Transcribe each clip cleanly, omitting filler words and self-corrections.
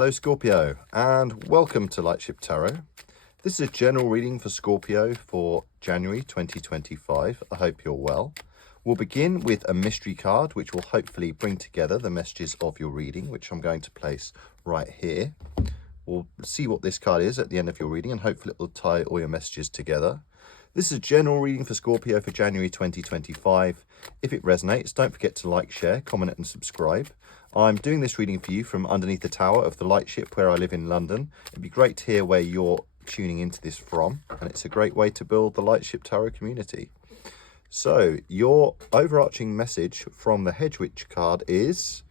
Hello Scorpio, and welcome to Lightship Tarot. This is a general reading for Scorpio for January 2025. I hope you're well. We'll begin with a mystery card, which will hopefully bring together the messages of your reading, which I'm going to place right here. We'll see what this card is at the end of your reading, and hopefully it will tie all your messages together. This is a general reading for Scorpio for January 2025. If it resonates, don't forget to like, share, comment and subscribe. I'm doing this reading for you from underneath the tower of the Lightship where I live in London. It'd be great to hear where you're tuning into this from, and it's a great way to build the Lightship Tarot community. So your overarching message from the Hedge Witch card is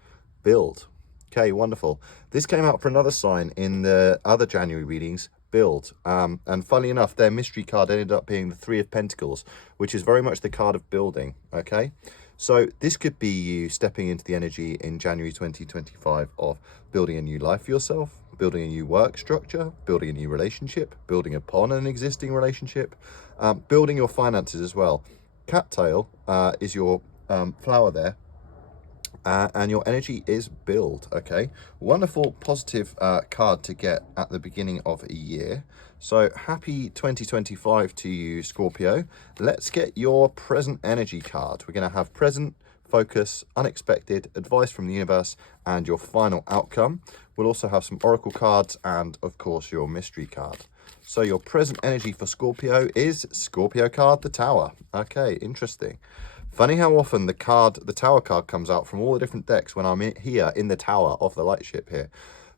build. Okay, wonderful. This came out for another sign in the other January readings, build. And funnily enough, their mystery card ended up being the Three of Pentacles, which is very much the card of building, okay? So this could be you stepping into the energy in January 2025 of building a new life for yourself, building a new work structure, building a new relationship, building upon an existing relationship, building your finances as well. Cattail is your flower there. And your energy is build, okay? Wonderful, positive card to get at the beginning of a year. So happy 2025 to you, Scorpio. Let's get your present energy card. We're going to have present, focus, unexpected, advice from the universe, and your final outcome. We'll also have some oracle cards and, of course, your mystery card. So your present energy for Scorpio is Scorpio card, the Tower. Okay, interesting. Funny how often the Tower card comes out from all the different decks when I'm here in the Tower of the Lightship here.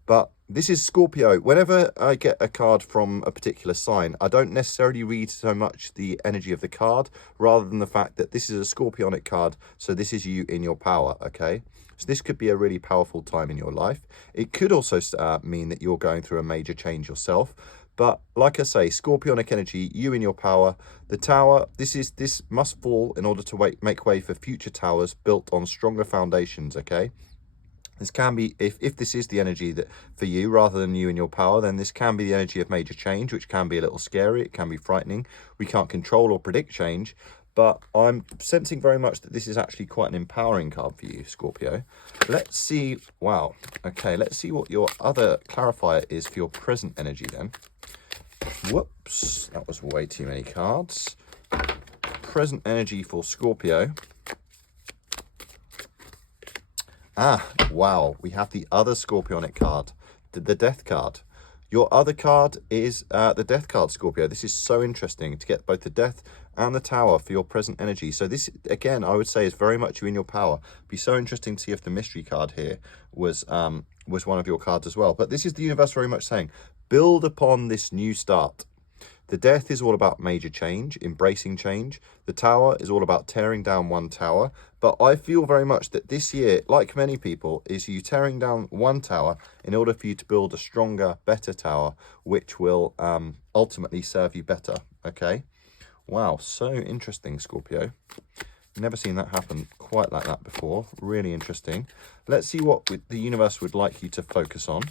But this is Scorpio. Whenever I get a card from a particular sign, I don't necessarily read so much the energy of the card, rather than the fact that this is a Scorpionic card, so this is you in your power, okay? So this could be a really powerful time in your life. It could also mean that you're going through a major change yourself. But like I say, Scorpionic energy, you in your power, the Tower, this must fall in order to make way for future towers built on stronger foundations, okay? This can be, if this is the energy that for you rather than you in your power, then this can be the energy of major change, which can be a little scary. It can be frightening. We can't control or predict change, but I'm sensing very much that this is actually quite an empowering card for you, Scorpio. Let's see. Wow. Okay, let's see what your other clarifier is for your present energy then. Whoops, that was way too many cards. Present energy for Scorpio. Wow, we have the other Scorpionic card, the Death card. Your other card is the Death card, Scorpio. This is so interesting to get both the Death and the Tower for your present energy. So this, again, I would say is very much you in your power. It'd be so interesting to see if the mystery card here was one of your cards as well. But this is the universe very much saying, build upon this new start. The Death is all about major change, embracing change. The Tower is all about tearing down one tower. But I feel very much that this year, like many people, is you tearing down one tower in order for you to build a stronger, better tower, which will ultimately serve you better, okay? Wow, so interesting, Scorpio. Never seen that happen quite like that before. Really interesting. Let's see what the universe would like you to focus on.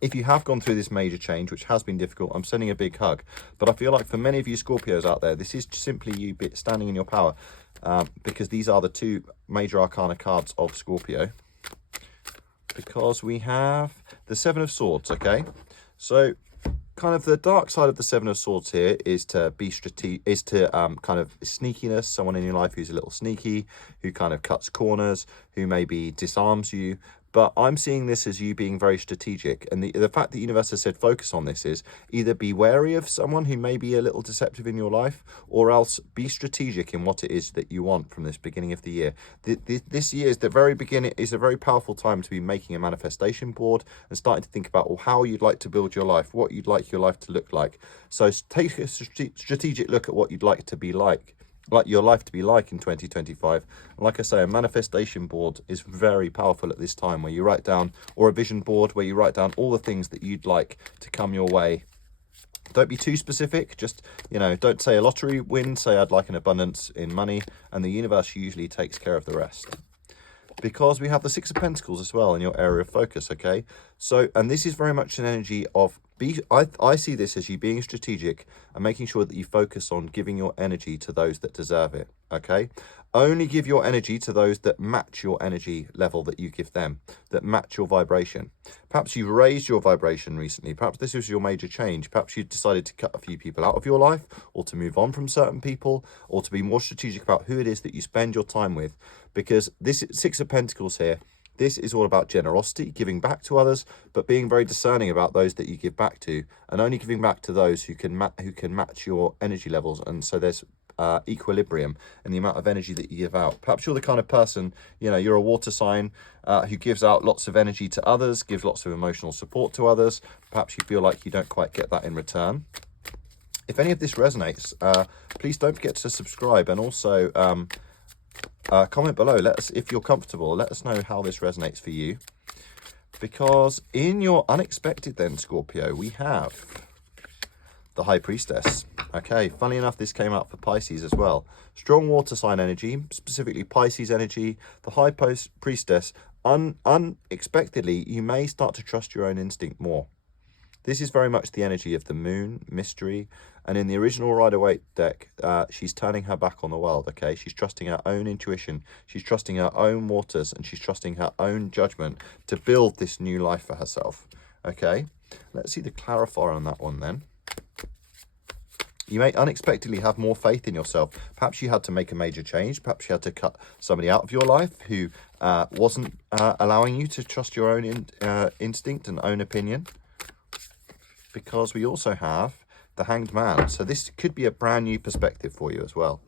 If you have gone through this major change, which has been difficult, I'm sending a big hug. But I feel like for many of you Scorpios out there, this is simply you standing in your power, because these are the two major arcana cards of Scorpio. Because we have the Seven of Swords, okay? So kind of the dark side of the Seven of Swords here is to be kind of sneakiness, someone in your life who's a little sneaky, who kind of cuts corners, who maybe disarms you. But I'm seeing this as you being very strategic. And the fact that the universe has said focus on this is either be wary of someone who may be a little deceptive in your life, or else be strategic in what it is that you want from this beginning of the year. This year is the very beginning, is a very powerful time to be making a manifestation board and starting to think about how you'd like to build your life, what you'd like your life to look like. So take a strategic look at what you'd like to be like your life to be like in 2025. And like I say, a manifestation board is very powerful at this time, where you write down, or a vision board where you write down all the things that you'd like to come your way. Don't be too specific. Just, don't say a lottery win, say I'd like an abundance in money, and the universe usually takes care of the rest. Because we have the Six of Pentacles as well in your area of focus, okay? So, and this is very much an energy of I see this as you being strategic and making sure that you focus on giving your energy to those that deserve it, okay? Only give your energy to those that match your energy level that you give them, that match your vibration. Perhaps you've raised your vibration recently. Perhaps this was your major change. Perhaps you decided to cut a few people out of your life, or to move on from certain people, or to be more strategic about who it is that you spend your time with. Because this Six of Pentacles here, this is all about generosity, giving back to others, but being very discerning about those that you give back to, and only giving back to those who can match your energy levels. And so there's equilibrium in the amount of energy that you give out. Perhaps you're the kind of person, you're a water sign who gives out lots of energy to others, gives lots of emotional support to others. Perhaps you feel like you don't quite get that in return. If any of this resonates, please don't forget to subscribe, and also comment below. Let us, if you're comfortable, let us know how this resonates for you. Because in your unexpected then, Scorpio, we have the High Priestess. Okay, funny enough, this came out for Pisces as well. Strong water sign energy, specifically Pisces energy. The High Priestess, unexpectedly, you may start to trust your own instinct more. This is very much the energy of the moon, mystery, and in the original Rider-Waite deck, she's turning her back on the world, okay? She's trusting her own intuition, she's trusting her own waters, and she's trusting her own judgment to build this new life for herself, okay? Let's see the clarifier on that one then. You may unexpectedly have more faith in yourself. Perhaps you had to make a major change. Perhaps you had to cut somebody out of your life who wasn't allowing you to trust your own instinct and own opinion. Because we also have the Hanged Man. So this could be a brand new perspective for you as well.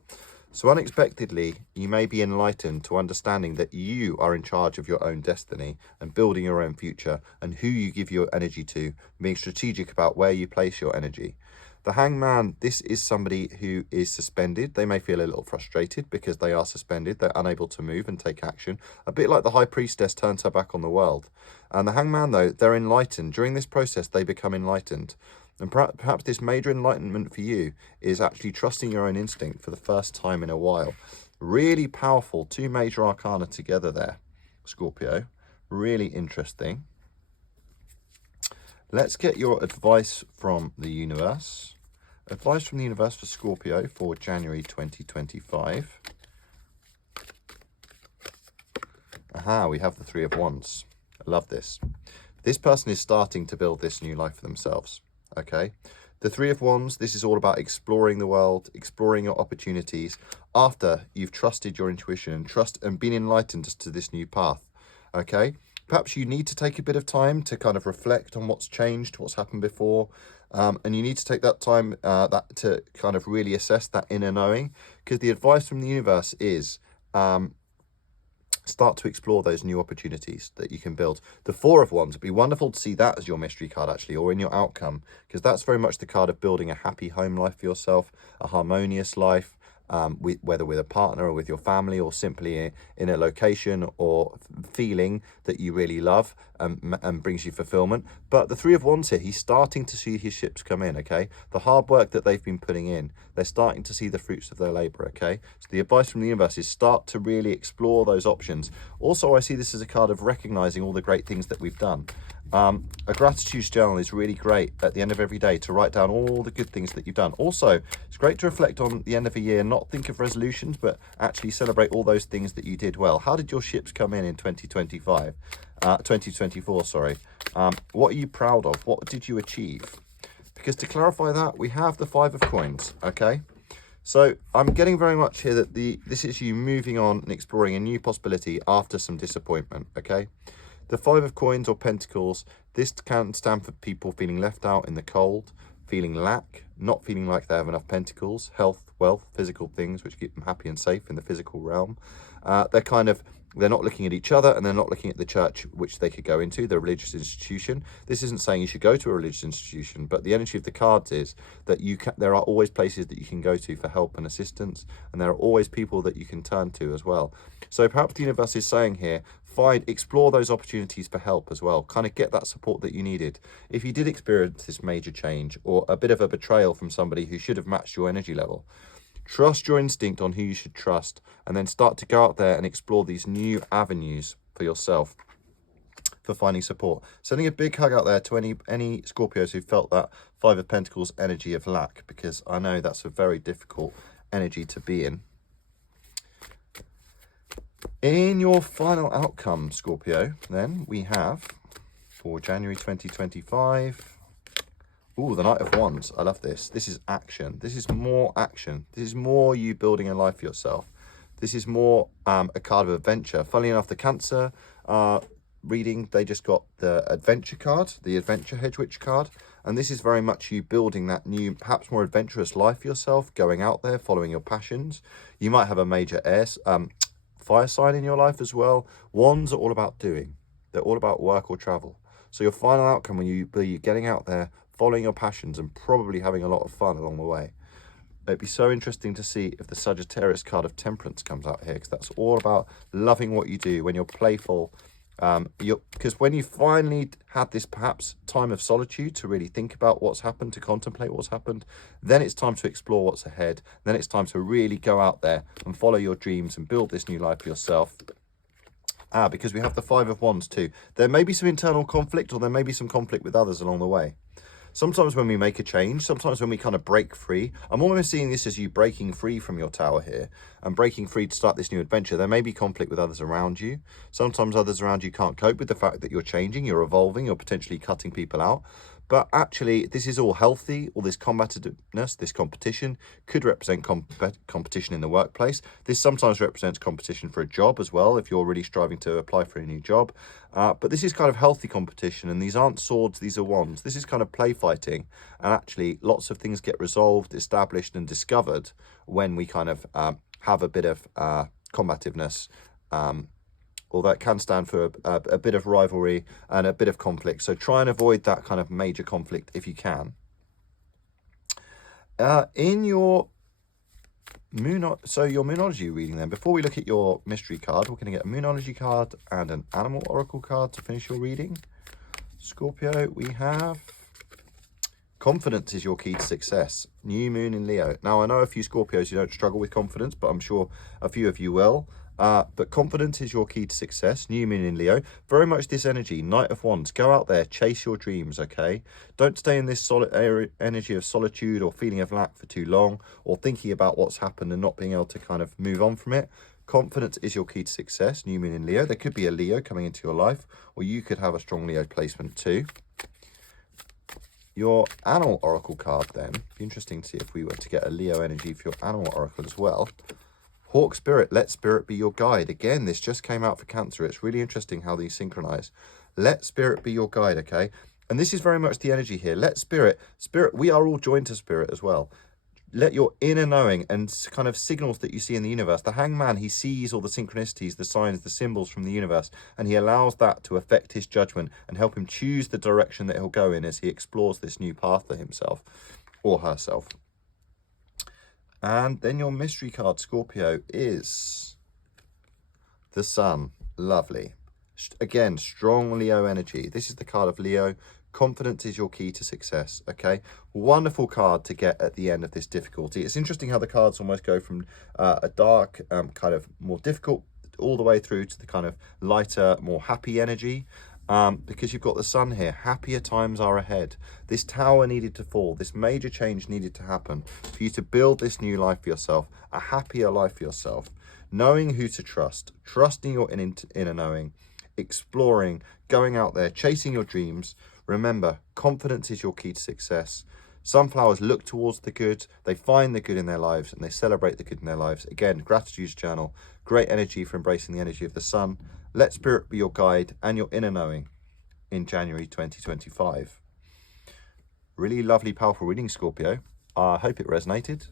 So unexpectedly, you may be enlightened to understanding that you are in charge of your own destiny and building your own future, and who you give your energy to, being strategic about where you place your energy. The Hanged Man, this is somebody who is suspended. They may feel a little frustrated because they are suspended. They're unable to move and take action. A bit like the High Priestess turns her back on the world. And the Hanged Man, though, they're enlightened. During this process, they become enlightened. And perhaps this major enlightenment for you is actually trusting your own instinct for the first time in a while. Really powerful, two major arcana together there, Scorpio. Really interesting. Let's get your advice from the universe. Advice from the universe for Scorpio for January 2025. Aha, we have the Three of Wands. I love this. This person is starting to build this new life for themselves, okay? The Three of Wands, this is all about exploring the world, exploring your opportunities after you've trusted your intuition and been enlightened as to this new path, okay? Perhaps you need to take a bit of time to kind of reflect on what's changed, what's happened before, and you need to take that time to kind of really assess that inner knowing, because the advice from the universe is start to explore those new opportunities that you can build. The Four of Wands, it'd be wonderful to see that as your mystery card actually, or in your outcome, because that's very much the card of building a happy home life for yourself, a harmonious life, whether with a partner or with your family, or simply in a location or feeling that you really love and brings you fulfillment. But the Three of Wands here, he's starting to see his ships come in, okay? The hard work that they've been putting in, they're starting to see the fruits of their labor, okay? So the advice from the universe is start to really explore those options. Also, I see this as a card of recognizing all the great things that we've done. A gratitude journal is really great at the end of every day to write down all the good things that you've done. Also, it's great to reflect on the end of a year, not think of resolutions, but actually celebrate all those things that you did well. How did your ships come in 2024, sorry. What are you proud of? What did you achieve? Because to clarify that, we have the Five of Coins, okay? So I'm getting very much here that this is you moving on and exploring a new possibility after some disappointment, okay? The Five of Coins or Pentacles, this can stand for people feeling left out in the cold, feeling lack, not feeling like they have enough pentacles, health, wealth, physical things which keep them happy and safe in the physical realm. They're not looking at each other, and they're not looking at the church which they could go into, the religious institution. This isn't saying you should go to a religious institution, but the energy of the cards is that there are always places that you can go to for help and assistance, and there are always people that you can turn to as well. So perhaps the universe is saying here, explore those opportunities for help as well. Kind of get that support that you needed. If you did experience this major change or a bit of a betrayal from somebody who should have matched your energy level, trust your instinct on who you should trust, and then start to go out there and explore these new avenues for yourself for finding support. Sending a big hug out there to any Scorpios who felt that Five of Pentacles energy of lack, because I know that's a very difficult energy to be in. In your final outcome, Scorpio, then we have for January 2025. Ooh, the Knight of Wands. I love this. This is action. This is more action. This is more you building a life for yourself. This is more a card of adventure. Funnily enough, the Cancer reading, they just got the adventure card, the Adventure Hedge Witch card. And this is very much you building that new, perhaps more adventurous life for yourself, going out there, following your passions. You might have a major fire sign in your life as well. Wands are all about doing. They're all about work or travel. So your final outcome when you be getting out there, following your passions and probably having a lot of fun along the way. It'd be so interesting to see if the Sagittarius card of Temperance comes out here, because that's all about loving what you do when you're playful. Because when you finally had this perhaps time of solitude to really think about what's happened, to contemplate what's happened, then it's time to explore what's ahead. Then it's time to really go out there and follow your dreams and build this new life for yourself. Because we have the Five of Wands too. There may be some internal conflict, or there may be some conflict with others along the way. Sometimes when we make a change, sometimes when we kind of break free, I'm almost seeing this as you breaking free from your tower here and breaking free to start this new adventure. There may be conflict with others around you. Sometimes others around you can't cope with the fact that you're changing, you're evolving, you're potentially cutting people out. But actually, this is all healthy. All this combativeness, this competition could represent competition in the workplace. This sometimes represents competition for a job as well, if you're really striving to apply for a new job. But this is kind of healthy competition, and these aren't swords, these are wands. This is kind of play fighting, and actually lots of things get resolved, established, and discovered when we kind of have a bit of combativeness, although it can stand for a bit of rivalry and a bit of conflict. So try and avoid that kind of major conflict if you can. In your your Moonology reading then, before we look at your mystery card, we're going to get a Moonology card and an Animal Oracle card to finish your reading. Scorpio, we have confidence is your key to success. New moon in Leo. Now, I know a few Scorpios, you don't struggle with confidence, but I'm sure a few of you will. But confidence is your key to success. New moon in Leo. Very much this energy. Knight of Wands. Go out there. Chase your dreams, okay? Don't stay in this energy of solitude or feeling of lack for too long, or thinking about what's happened and not being able to kind of move on from it. Confidence is your key to success. New moon in Leo. There could be a Leo coming into your life, or you could have a strong Leo placement too. Your Animal Oracle card then. Be interesting to see if we were to get a Leo energy for your Animal Oracle as well. Hawk Spirit, let Spirit be your guide. Again, this just came out for Cancer. It's really interesting how these synchronize. Let Spirit be your guide, okay? And this is very much the energy here. Let Spirit, we are all joined to Spirit as well. Let your inner knowing and kind of signals that you see in the universe. The Hangman, he sees all the synchronicities, the signs, the symbols from the universe, and he allows that to affect his judgment and help him choose the direction that he'll go in as he explores this new path for himself or herself. And then your mystery card, Scorpio, is the Sun. Lovely. Again, strong Leo energy. This is the card of Leo. Confidence is your key to success, okay? Wonderful card to get at the end of this difficulty. It's interesting how the cards almost go from a dark, kind of more difficult, all the way through to the kind of lighter, more happy energy. Because you've got the Sun here. Happier times are ahead. This tower needed to fall. This major change needed to happen for you to build this new life for yourself, a happier life for yourself. Knowing who to trust, trusting your inner knowing, exploring, going out there, chasing your dreams. Remember, confidence is your key to success. Sunflowers look towards the good, they find the good in their lives, and they celebrate the good in their lives. Again, gratitude journal, great energy for embracing the energy of the Sun. Let Spirit be your guide and your inner knowing in January 2025. Really lovely, powerful reading, Scorpio. I hope it resonated.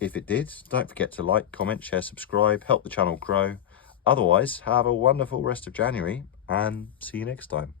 If it did, don't forget to like, comment, share, subscribe, help the channel grow. Otherwise, have a wonderful rest of January and see you next time.